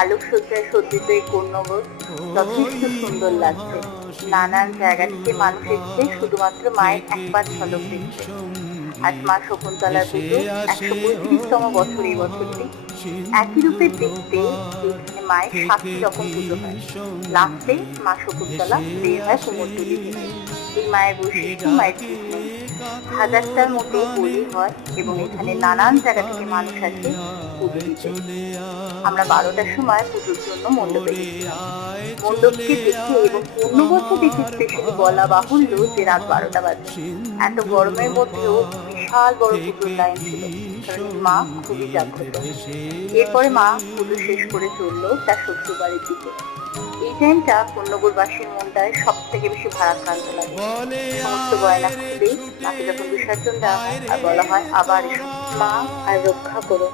আলোকসজ্জায় সজ্জিত এই কন্যগর যথেষ্ট সুন্দর লাগছে। নানান জায়গা থেকে মানুষ এসছে শুধুমাত্র মায়ের একবার ঝলক দেখতে। আজ মা শকুন্তলার পুজো, ১৩৫তম বছর এই বছরটি। একই রূপে দেখতে এখানে মায়ের ৭টি রকম পুজো হয়। লাস্টে মা শকুন্তলা বের হয় কুমোরটুলি থেকে। এই মায়ের বৈশিষ্ট্য, মায়ের ট্রিটমেন্ট, হাজারটার মতো বলি হয় এবং এখানে নানান জায়গা থেকে মানুষ আসে পুজো দিতে। আমরা ১২টার সময় পুজোর জন্য মণ্ডপে গেছিলাম। মণ্ডপকে দেখে এবং অন্য বছর দেখে স্পেশালি বলা বাহুল্য যে রাত ১২টা বাজে। এত গরমের মধ্যেও বিশাল বড় পুজোর লাইন ছিল, কারণ মা খুবই জাগ্রত। এরপরে মা পুজো শেষ করে চললো তার শ্বশুর বাড়ির দিকে। এই টাইমটা কন্যগরবাসীর মনটায় সব থেকে বেশি ভারাক্রান্ত লাগে। সমস্ত গয়না খুলে মাকে যখন বিসর্জন দেওয়া হয় আর বলা হয় আবার এসো, মা আর রক্ষা করো।